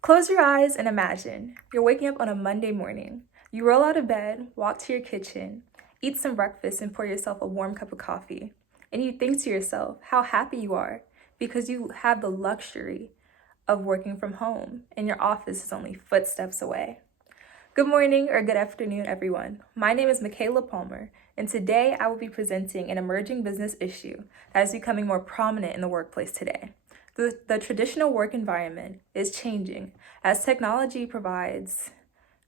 Close your eyes and imagine you're waking up on a Monday morning. You roll out of bed, walk to your kitchen, eat some breakfast, and pour yourself a warm cup of coffee. And you think to yourself how happy you are because you have the luxury of working from home and your office is only footsteps away. Good morning or good afternoon, everyone. My name is Michaela Palmer, and today I will be presenting an emerging business issue that is becoming more prominent in the workplace today. The traditional work environment is changing as technology provides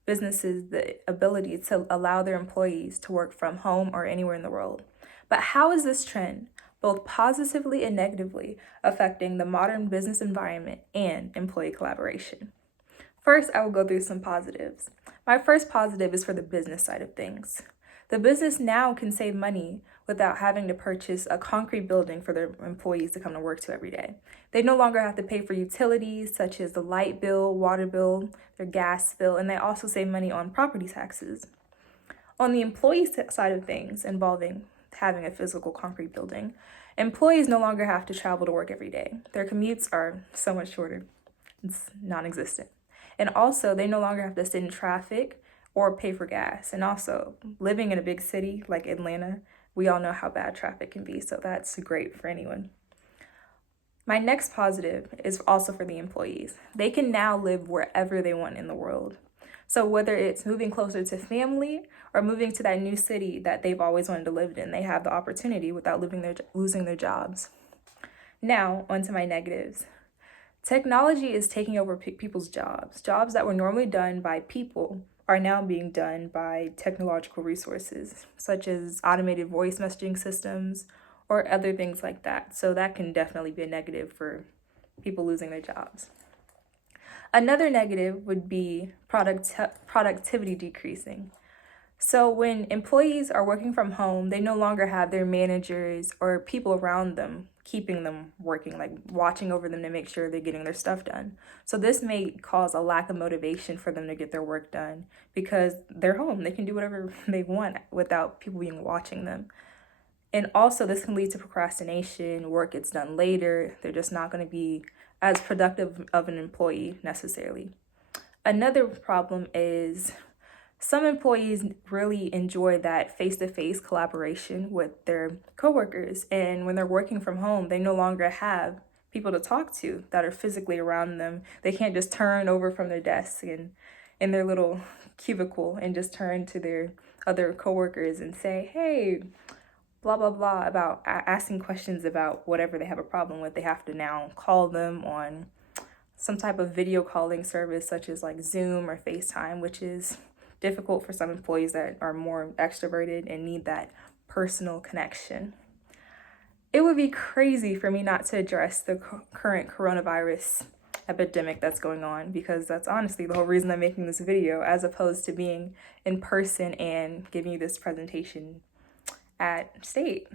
businesses the ability to allow their employees to work from home or anywhere in the world. But how is this trend, both positively and negatively, affecting the modern business environment and employee collaboration? First, I will go through some positives. My first positive is for the business side of things. The business now can save money without having to purchase a concrete building for their employees to come to work to every day. They no longer have to pay for utilities such as the light bill, water bill, their gas bill, and they also save money on property taxes. On the employee side of things involving having a physical concrete building, employees no longer have to travel to work every day. Their commutes are so much shorter. It's non-existent. And also, they no longer have to sit in traffic or pay for gas. And also, living in a big city like Atlanta, we all know how bad traffic can be, so that's great for anyone. My next positive is also for the employees. They can now live wherever they want in the world. So whether it's moving closer to family or moving to that new city that they've always wanted to live in, they have the opportunity without losing their jobs. Now, onto my negatives. Technology is taking over people's jobs. Jobs that were normally done by people are now being done by technological resources, such as automated voice messaging systems or other things like that. So that can definitely be a negative for people losing their jobs. Another negative would be productivity decreasing. So when employees are working from home, they no longer have their managers or people around them keeping them working, like watching over them to make sure they're getting their stuff done. So this may cause a lack of motivation for them to get their work done because they're home. They can do whatever they want without people being watching them. And also this can lead to procrastination, work gets done later. They're just not going to be as productive of an employee necessarily. Another problem is some employees really enjoy that face-to-face collaboration with their coworkers. And when they're working from home, they no longer have people to talk to that are physically around them. They can't just turn over from their desk and in their little cubicle and just turn to their other coworkers and say, hey, blah, blah, blah, about asking questions about whatever they have a problem with. They have to now call them on some type of video calling service such as like Zoom or FaceTime, which is difficult for some employees that are more extroverted and need that personal connection. It would be crazy for me not to address the current coronavirus epidemic that's going on, because that's honestly the whole reason I'm making this video, as opposed to being in person and giving you this presentation at state.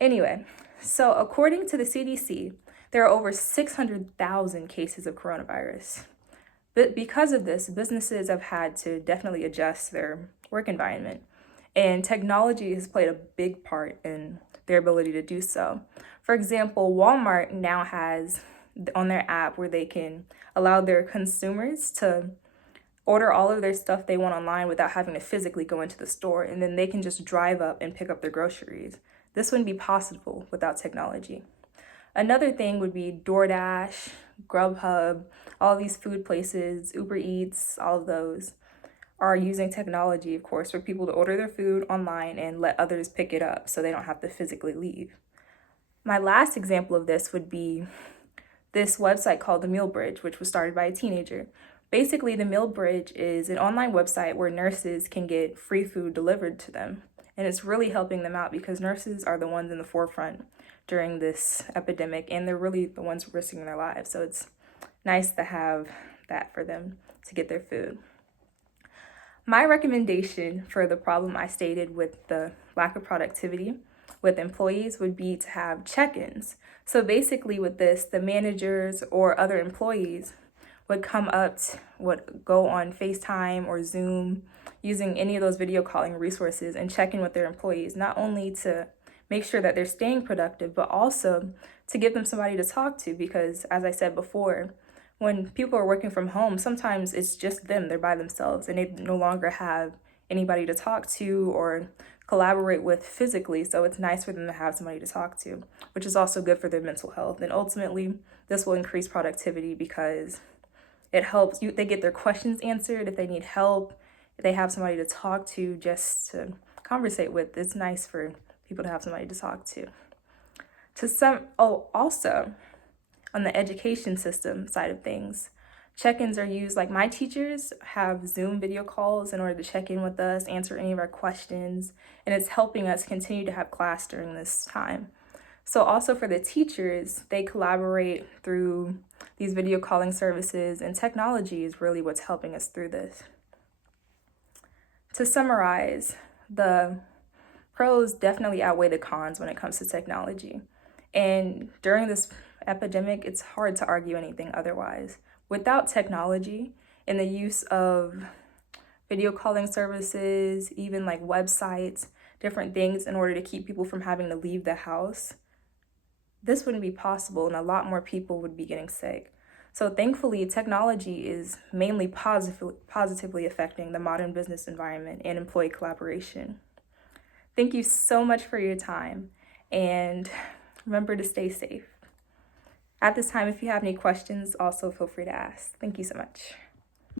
Anyway, so according to the CDC, there are over 600,000 cases of coronavirus. But because of this, businesses have had to definitely adjust their work environment. And technology has played a big part in their ability to do so. For example, Walmart now has on their app where they can allow their consumers to order all of their stuff they want online without having to physically go into the store, and then they can just drive up and pick up their groceries. This wouldn't be possible without technology. Another thing would be DoorDash, Grubhub, all these food places, Uber Eats, all of those are using technology, of course, for people to order their food online and let others pick it up so they don't have to physically leave. My last example of this would be this website called The Meal Bridge, which was started by a teenager. Basically, The Meal Bridge is an online website where nurses can get free food delivered to them. And it's really helping them out because nurses are the ones in the forefront during this epidemic, and they're really the ones risking their lives. So it's nice to have that for them to get their food. My recommendation for the problem I stated with the lack of productivity with employees would be to have check-ins. So basically with this, the managers or other employees would would go on FaceTime or Zoom using any of those video calling resources and check in with their employees, not only to make sure that they're staying productive, but also to give them somebody to talk to, because as I said before, When people are working from home, sometimes it's just them, they're by themselves, and they no longer have anybody to talk to or collaborate with physically. So it's nice for them to have somebody to talk to, which is also good for their mental health. And ultimately, this will increase productivity because it helps you, they get their questions answered if they need help, if they have somebody to talk to, just to conversate with. It's nice for people to have somebody to talk to. Also, on the education system side of things, check-ins are used. Like, my teachers have Zoom video calls in order to check in with us, answer any of our questions, and it's helping us continue to have class during this time. So also for the teachers, they collaborate through these video calling services, and technology is really what's helping us through this. To summarize, the pros definitely outweigh the cons when it comes to technology. And during this epidemic, it's hard to argue anything otherwise. Without technology and the use of video calling services, even like websites, different things in order to keep people from having to leave the house, this wouldn't be possible, and a lot more people would be getting sick. So thankfully, technology is mainly positively affecting the modern business environment and employee collaboration. Thank you so much for your time, and remember to stay safe. At this time, if you have any questions, also feel free to ask. Thank you so much.